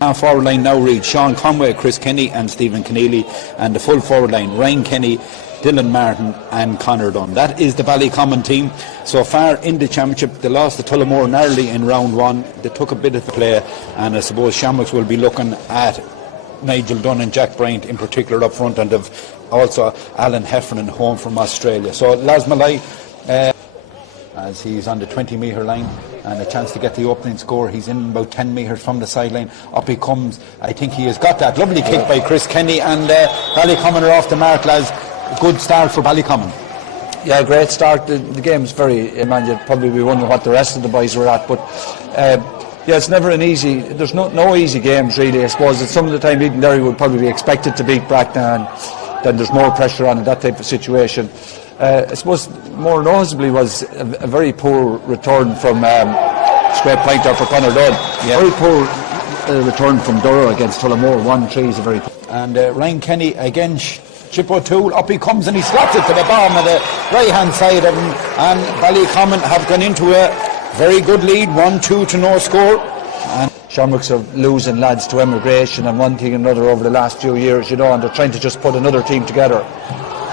Half forward line now reads Sean Conway, Chris Kenny and Stephen Keneally, and the full forward line Ryan Kenny, Dylan Martin and Conor Dunn. That is the Ballycommon team so far in the championship. They lost to Tullamore narrowly in round one. They took a bit of play, and I suppose Shamrocks will be looking at Nigel Dunn and Jack Bryant in particular up front, and they've also Alan Heffernan home from Australia. So Las Malay, as he's on the 20-metre line, and a chance to get the opening score. He's in about 10 metres from the sideline. Up he comes. I think he has got that lovely kick by Chris Kenny, and Ballycommon are off the mark, lads. Good start for Ballycommon. Yeah, great start. The game's very, man, you'd probably be wondering what the rest of the boys were at, but yeah, it's never an easy, there's no easy games really. I suppose at some of the time Eden Derry would probably be expected to beat Bracknell, and then there's more pressure on in that type of situation. I suppose more noticeably was a very poor return from straight pointer for Conor Dunn. Yeah. Very poor return from Durrow against Tullamore. 1-3 is a very... And Ryan Kenny again, Chip O'Toole, up he comes and he slots it to the bottom of the right hand side of him, and Ballycommon have gone into a very good lead, 1-2 to no score. And Shamrocks are losing lads to emigration and one thing and another over the last few years, you know, and they're trying to just put another team together.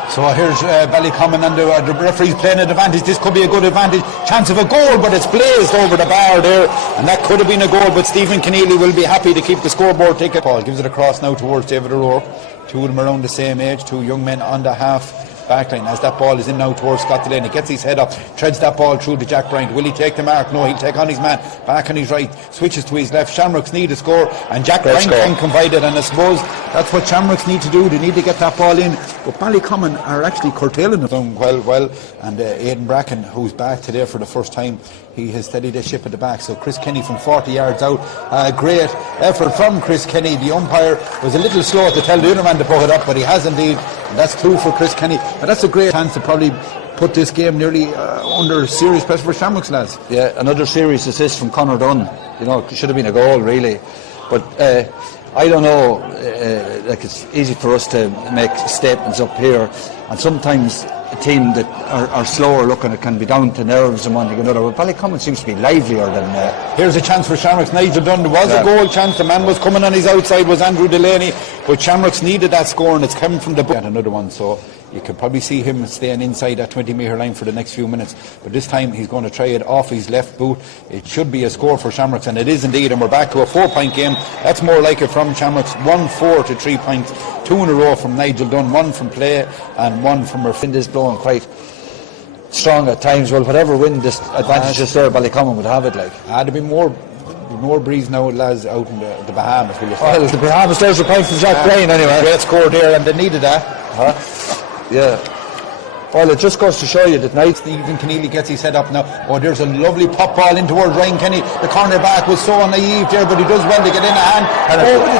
So here's Ballycommon, and the referee's playing an advantage. This could be a good advantage, chance of a goal, but it's blazed over the bar there, and that could have been a goal, but Stephen Keneally will be happy to keep the scoreboard ticket. Paul gives it across now towards David O'Rourke. Two of them around the same age, two young men on the half back line as that ball is in now towards Scott Delaney. Gets his head up, treads that ball through to Jack Bryant. Will he take the mark? No, he'll take on his man back on his right, switches to his left. Shamrocks need a score, and Jack Bryant can confide it, and I suppose that's what Shamrocks need to do. They need to get that ball in, but Ballycommon are actually curtailing it well, and Aidan Bracken, who's back today for the first time, he has steadied the ship at the back. So Chris Kenny from 40 yards out, great effort from Chris Kenny. The umpire was a little slow to tell the other man to pull it up, but he has indeed, and that's two for Chris Kenny. But that's a great chance to probably put this game nearly under serious pressure for Shamrocks, lads. Yeah, another serious assist from Conor Dunn. You know, it should have been a goal really, but I don't know, like it's easy for us to make statements up here, and sometimes a team that are slower looking, it can be down to nerves and one thing or another, but Ballycommon seems to be livelier than... Here's a chance for Shamrocks. Nigel Dunn, there was a goal chance, the man was coming on his outside, was Andrew Delaney, but Shamrocks needed that score, and it's coming from the book. Another one, so you could probably see him staying inside that 20-metre line for the next few minutes, but this time he's going to try it off his left boot. It should be a score for Shamrocks, and it is indeed, and we're back to a 4-point game. That's more like it from Shamrocks. 1-4 to 3 points, 2 in a row from Nigel Dunn, 1 from play and 1 from her. Wind is blowing quite strong at times. Well, whatever wind this advantage is there, Ballycommon would have it like. There'd be more breeze now, lads, out in the Bahamas. Well, the Bahamas, there's a point from Jack Bryant anyway. Great score there, and they needed that. Yeah. Well, it just goes to show you that night Stephen Keneally gets his head up now. Oh, there's a lovely pop ball in towards Ryan Kenny. The cornerback was so naive there, but he does well to get in a hand.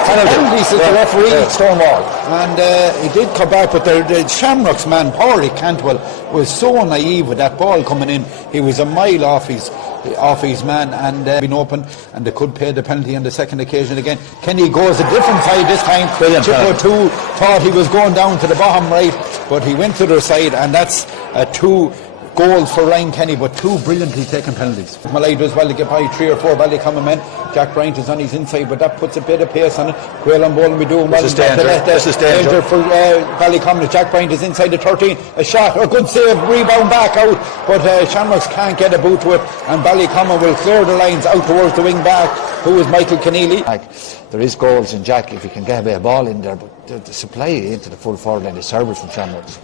Penalty, says the referee. Stonewall. And he did come back, but the Shamrocks man, Pádraig Cantwell, was so naive with that ball coming in. He was a mile off his man, and been open, and they could pay the penalty on the second occasion again. Kenny goes a different side this time. Chip O'Toole thought he was going down to the bottom right, but he went to their side, and that's 2 goals for Ryan Kenny, but 2 brilliantly taken penalties. Malay does well to get by 3 or 4 Ballycommon men. Jack Bryant is on his inside, but that puts a bit of pace on it. Quayle and Boland will be doing well. This is danger for Ballycommon. Jack Bryant is inside the 13. A shot, a good save, rebound back out, but Shamrocks can't get a boot to it, and Ballycommon will clear the lines out towards the wing back, who is Michael Keneally. There is goals in Jack if he can get a bit of ball in there, but the supply into the full forward line is terrible from Shamrocks.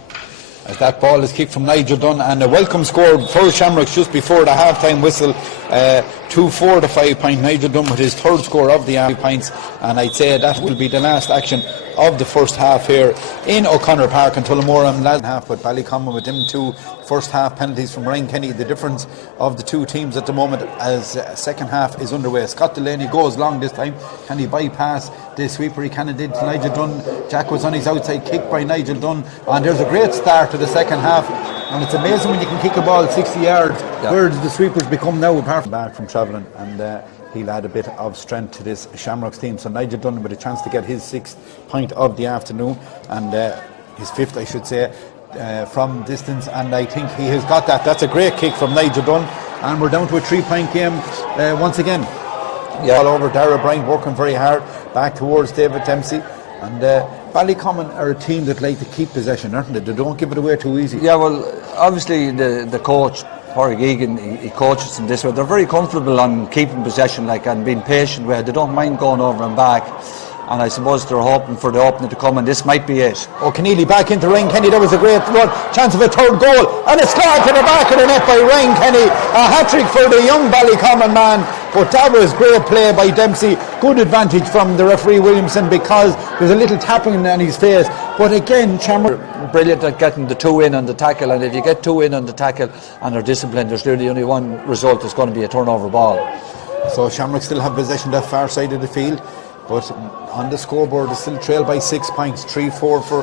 As that ball is kicked from Nigel Dunn, and a welcome score for Shamrocks just before the half-time whistle. 2-4 to 5 point. Nigel Dunn with his third score of the 5 points, and I'd say that will be the last action of the first half here in O'Connor Park in Tullamore. And last half, but Ballycommon with them 2 first half penalties from Ryan Kenny. The difference of the 2 teams at the moment as second half is underway. Scott Delaney goes long this time. Can he bypass the sweeper? He kind of did to Nigel Dunn. Jack was on his outside, kick by Nigel Dunn, and there's a great start to the second half. And it's amazing when you can kick a ball 60 yards. Where does the sweepers become now, apart from back from travelling? And he'll add a bit of strength to this Shamrocks team. So Nigel Dunn with a chance to get his 6th point of the afternoon, and his 5th, I should say, from distance, and I think he has got that. That's a great kick from Nigel Dunn, and we're down to a 3 point game once again. Yeah. All over Dara Bryant working very hard. Back towards David Dempsey. And Ballycommon are a team that like to keep possession, aren't they? They don't give it away too easy. Yeah, well, obviously the coach, Pádraig Egan, he coaches them this way. They're very comfortable on keeping possession, like, and being patient where they don't mind going over and back. And I suppose they're hoping for the opening to come, and this might be it. Oh, Keneally back into Ryan Kenny. That was a great run. Chance of a third goal. And it's scored to the back of the net by Ryan Kenny. A hat-trick for the young Ballycommon man. But that was great play by Dempsey. Good advantage from the referee Williamson, because there's a little tapping on his face. But again, Shamrocks Brilliant at getting the two in on the tackle, and if you get two in on the tackle and they're disciplined, there's really only one result. It's going to be a turnover ball. So Shamrocks still have possession that far side of the field, but on the scoreboard is still trailed by 6 points. 3-4 for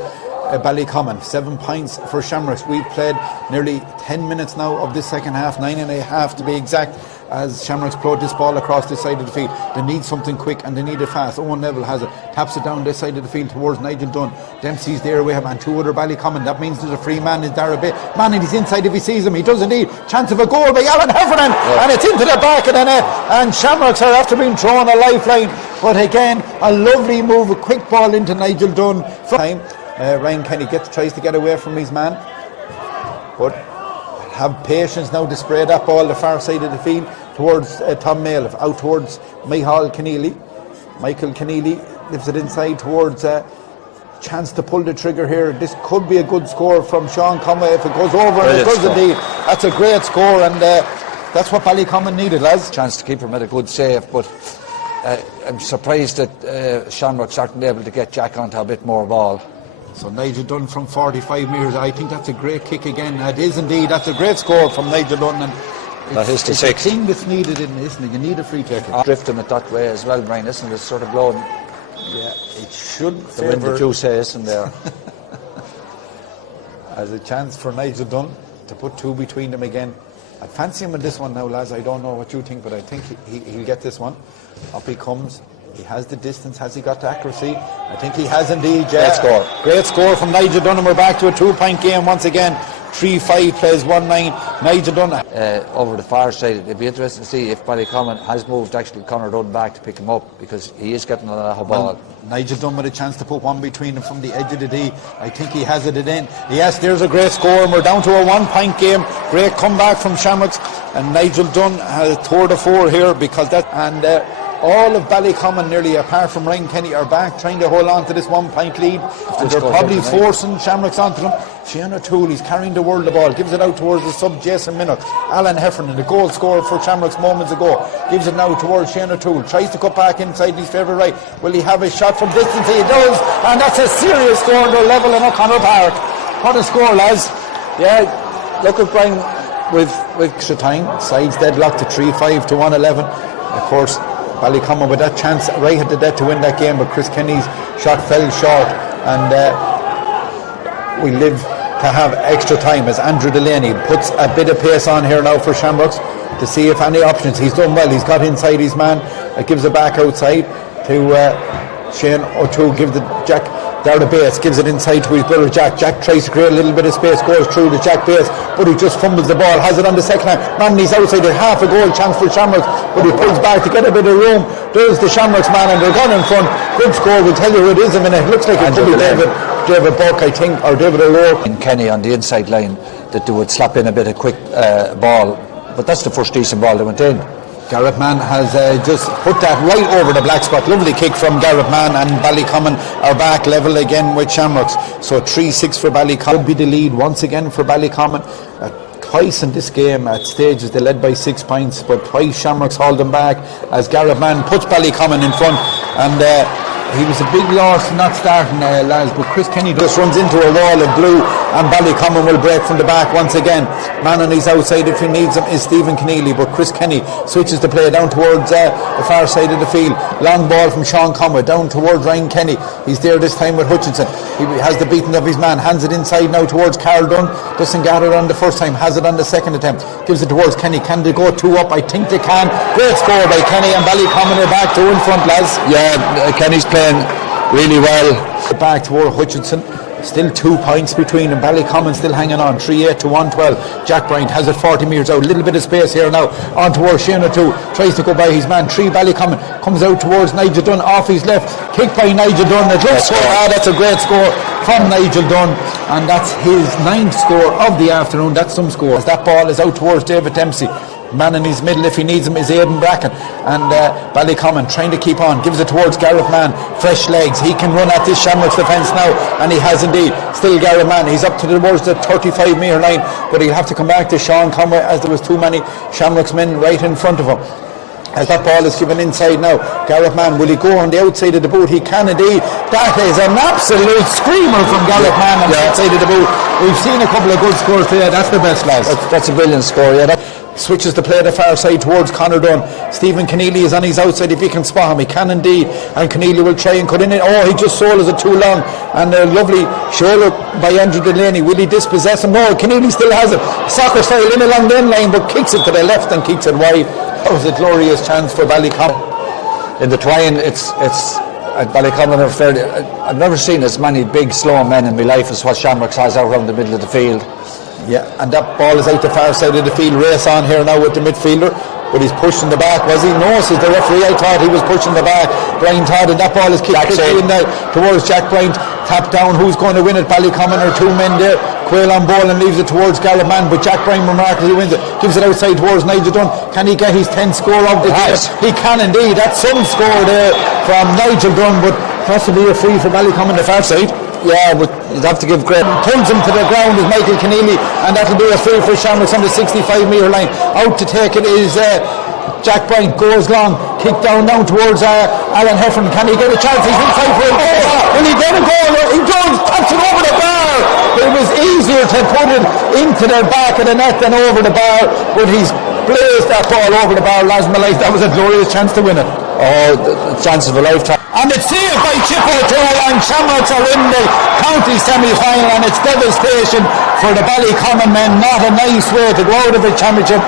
Ballycommon, 7 points for Shamrocks. We've played nearly 10 minutes now of this second half, 9.5 to be exact, as Shamrocks plowed this ball across this side of the field. They need something quick and they need it fast. Owen Neville has it, taps it down this side of the field towards Nigel Dunn. Dempsey's there, we have and two other Ballycommon. That means there's a free man in Dara Bay. Man, and he's inside if he sees him. He does indeed. Chance of a goal by Alan Heffernan, and it's into the back of the net, and Shamrocks are after being thrown a lifeline. But again, a lovely move, a quick ball into Nigel Dunn. Ryan Kenny tries to get away from his man, but have patience now to spray that ball the far side of the field towards Tom Mailiff, out towards Michael Keneally. Michael Keneally lifts it inside towards chance to pull the trigger here. This could be a good score from Sean Conway if it goes over, and it does indeed. That's a great score, and that's what Ballycommon needed, lads. Chance to keep him at a good save, but I'm surprised that Shamrocks aren't able to get Jack onto a bit more ball. So Nigel Dunn from 45 metres. I think that's a great kick again. It is indeed. That's a great score from Nigel Dunn. And that is the six. It's a thing that's needed, isn't it? You need a free kick. Drifting it that way as well, Brian, isn't it? It's sort of blowing. Yeah, it should the wind that you say isn't there. As a chance for Nigel Dunn to put two between them again. I fancy him in this one now, lads. I don't know what you think, but I think he'll get this one. Up he comes. He has the distance. Has he got the accuracy? I think he has indeed. Great score. Great score from Nigel Dunn, and we're back to a 2-point game once again. 3-5 plays 1-9. Nigel Dunn. Over the far side, it'd be interesting to see if Ballycommon has moved actually Conor Dunn back to pick him up, because he is getting a lot of ball. Nigel Dunn with a chance to put one between them from the edge of the D. I think he has it in. Yes, there's a great score, and we're down to a 1-point game. Great comeback from Shamrocks, and Nigel Dunn has a third of 4 here, because that and. All of Ballycommon nearly, apart from Ryan Kenny, are back trying to hold on to this 1-point lead, and they're probably forcing Shamrocks onto them. Shane O'Toole, he's carrying the world the ball, gives it out towards the sub Jason Minnock. Alan Heffernan, the goal scorer for Shamrocks moments ago, gives it now towards Shane O'Toole, tries to cut back inside his favourite right. Will he have a shot from distance? He does, and that's a serious score, and they're level in O'Connell Park. What a score, lads. Yeah, look at Brian with extra time, sides deadlocked to 3-5 to 1-11. Of course, Ballycommon with that chance right at the death to win that game, but Chris Kenny's shot fell short, and we live to have extra time as Andrew Delaney puts a bit of pace on here now for Shamrocks to see if any options. He's done well, he's got inside his man, gives it back outside to Shane O'Toole, gives the Jack down the base, gives it inside to his brother Jack. Jack tries to create a little bit of space, goes through to Jack Base, but he just fumbles the ball, has it on the second hand. Man, he's outside, a half a goal chance for Shamrocks, but he pulls back to get a bit of room. There's the Shamrocks man, and they're gone in front. Good score, we'll tell you who it is in a minute. It looks like it could be David Buck, I think, or David O'Rourke. And Kenny on the inside line, that they would slap in a bit of quick ball, but that's the first decent ball they went in. Garrett Mann has just put that right over the black spot. Lovely kick from Garrett Mann, and Ballycommon are back level again with Shamrocks. So 3-6 for Ballycommon. Could be the lead once again for Ballycommon. Twice in this game at stages they led by 6 points, but twice Shamrocks hauled them back as Garrett Mann puts Ballycommon in front, and he was a big loss not starting, lads, but Chris Kenny just runs into a wall of blue, and Ballycommon will break from the back once again. Man on his outside if he needs him is Stephen Keneally, but Chris Kenny switches the play down towards the far side of the field. Long ball from Sean Conway down towards Ryan Kenny. He's there this time with Hutchinson. He has the beating of his man, hands it inside now towards Carl Dunn. Doesn't get it on the first time, has it on the second attempt, gives it towards Kenny. Can they go 2 up? I think they can. Great score by Kenny, and Ballycommon are back 2 in front, lads. Yeah, Kenny's playing really well. Back toward Hutchinson. Still 2 points between them. Ballycommon still hanging on, 3-8 to 1-12. Jack Bryant has it 40 metres out. A little bit of space here now. On towards Shane O'Toole. Tries to go by his man. 3 Ballycommon. Comes out towards Nigel Dunn. Off his left. Kick by Nigel Dunn. It looks that's a great score from Nigel Dunn. And that's his 9th score of the afternoon. That's some score. As that ball is out towards David Dempsey. Man in his middle if he needs him is Aidan Bracken, and Ballycommon trying to keep on, gives it towards Gareth Mann, fresh legs, he can run at this Shamrocks defence now, and he has indeed. Still Gareth Mann, he's up towards the 35 metre line, but he'll have to come back to Sean Conway as there was too many Shamrocks men right in front of him. As that ball is given inside now, Gareth Mann, will he go on the outside of the boot? He can indeed. That is an absolute screamer from Gareth Mann on the outside of the boot. We've seen a couple of good scores today. That's the best, lads. That's a brilliant score, yeah. Switches the play the far side towards Conor Dunn. Stephen Keneally is on his outside if he can spot him. He can indeed. And Keneally will try and cut in it. Oh, he just solos it too long. And a lovely shoulder by Andrew Delaney. Will he dispossess him? No, Keneally still has it. Soccer style in along the end line, but kicks it to the left and kicks it wide. That was a glorious chance for Ballycommon. In the trying, it's at Ballycommon are fairly. I've never seen as many big, slow men in my life as what Shamrocks has out around the middle of the field. Yeah, and that ball is out the far side of the field. Race on here now with the midfielder, but he's pushing the back. Was he? No, says the referee. I thought he was pushing the back. Brian Todd, and that ball is kicked quickly in there towards Jack Bryant. Tap down. Who's going to win it? Ballycommon are 2 men there. Quayle on ball and leaves it towards Gareth Mann, but Jack Bryant remarkably wins it. Gives it outside towards Nigel Dunn. Can he get his 10th score of the game? He can indeed. That's some score there from Nigel Dunn, but possibly a free for Ballycommon the far side. Yeah, but you'd have to give credit. Pulls him to the ground is Michael Keneally, and that'll be a free for Shamrocks on the 65 metre line. Out to take it is Jack Bryant. Goes long, kick down towards Alan Heffern. Can he get a chance? He's inside for a goal. Will he get a goal? He does. Taps it over the bar. It was easier to put it into the back of the net than over the bar, but he's blazed that ball over the bar. Last my life, that was a glorious chance to win it. Oh, the chance of a lifetime. And it's saved by Chip O'Toole, and Shamrocks are in the county semi-final, and it's devastation for the Ballycommon men. Not a nice way to go out of the championship.